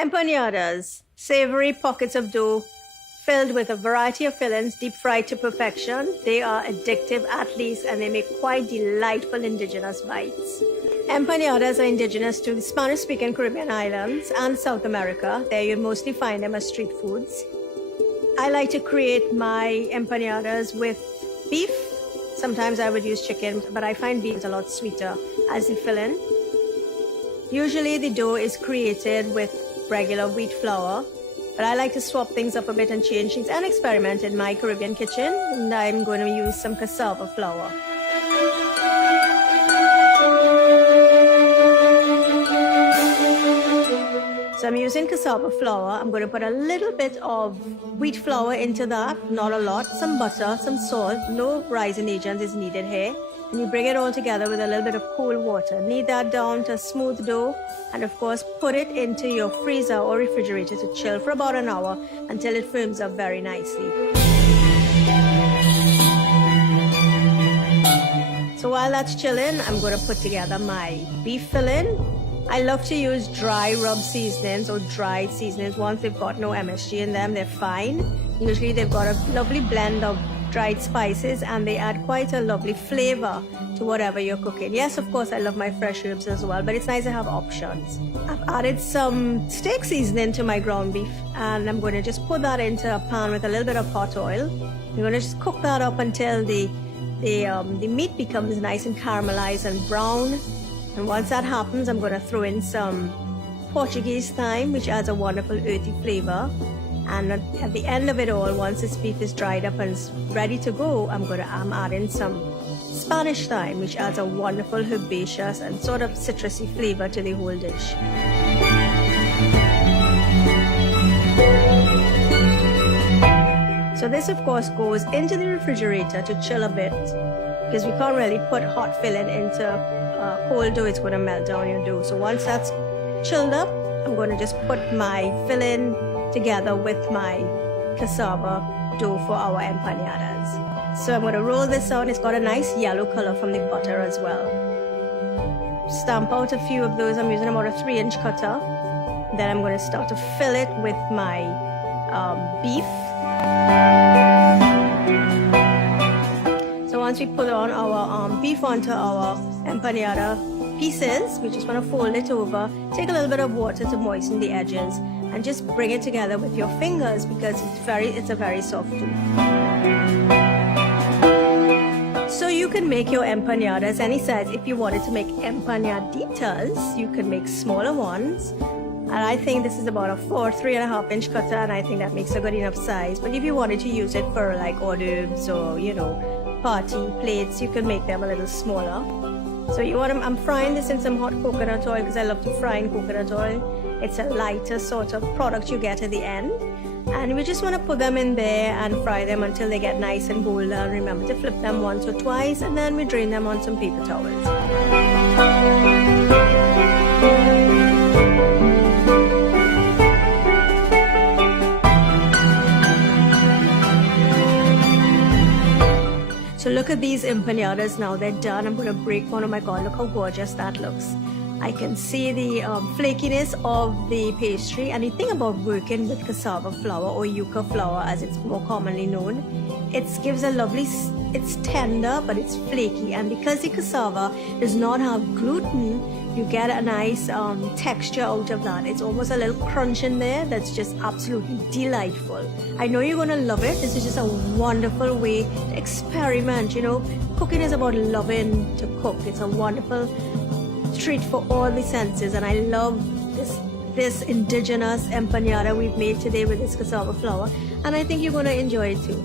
Empanadas, savory pockets of dough filled with a variety of fillings, deep fried to perfection. They are addictive at least, and they make quite delightful indigenous bites. Empanadas are indigenous to the Spanish-speaking Caribbean islands and South America. There you mostly find them as street foods. I like to create my empanadas with beef. Sometimes I would use chicken, but I find beef is a lot sweeter as the filling. Usually the dough is created with regular wheat flour, but I like to swap things up a bit and change things and experiment in my Caribbean kitchen, and I'm going to use some cassava flour. So I'm using cassava flour. I'm going to put a little bit of wheat flour into that, not a lot, some butter, some salt, no rising agent is needed here. And you bring it all together with a little bit of cool water. Knead that down to a smooth dough, and of course put it into your freezer or refrigerator to chill for about an hour until it firms up very nicely. So while that's chilling, I'm going to put together my beef filling. I love to use dry rub seasonings or dried seasonings. Once they've got no MSG in them, they're fine. Usually they've got a lovely blend of dried spices, and they add quite a lovely flavor to whatever you're cooking. Yes, of course, I love my fresh herbs as well, but it's nice to have options. I've added some steak seasoning to my ground beef, and I'm going to just put that into a pan with a little bit of hot oil. I'm going to just cook that up until the meat becomes nice and caramelized and brown. And once that happens, I'm going to throw in some Portuguese thyme, which adds a wonderful earthy flavor. And at the end of it all, once this beef is dried up and is ready to go, I'm adding some Spanish thyme, which adds a wonderful herbaceous and sort of citrusy flavor to the whole dish. So this, of course, goes into the refrigerator to chill a bit, because we can't really put hot filling into cold dough. It's going to melt down your dough. So once that's chilled up, I'm going to just put my filling together with my cassava dough for our empanadas. So I'm going to roll this out. It's got a nice yellow color from the butter as well. Stamp out a few of those. I'm using about a 3-inch cutter. Then I'm going to start to fill it with my beef. So once we put on our beef onto our empanada pieces, we just want to fold it over, take a little bit of water to moisten the edges, and just bring it together with your fingers, because it's a very soft dough. So you can make your empanadas any size. If you wanted to make empanaditas, you can make smaller ones. And I think this is about a 3.5 inch cutter, and I think that makes a good enough size. But if you wanted to use it for like hors d'oeuvres or, party plates, you can make them a little smaller. So I'm frying this in some hot coconut oil, because I love to fry in coconut oil. It's a lighter sort of product you get at the end. And we just want to put them in there and fry them until they get nice and golden. Remember to flip them once or twice, and then we drain them on some paper towels. So look at these empanadas now, they're done. I'm going to break one. Oh my God, look how gorgeous that looks. I can see the flakiness of the pastry. And the thing about working with cassava flour, or yucca flour as it's more commonly known, it gives a lovely, it's tender but it's flaky. And because the cassava does not have gluten, you get a nice texture out of that. It's almost a little crunch in there that's just absolutely delightful. I know you're going to love it. This is just a wonderful way to experiment. Cooking is about loving to cook. It's a wonderful treat for all the senses, and I love this indigenous empanada we've made today with this cassava flour, and I think you're going to enjoy it too.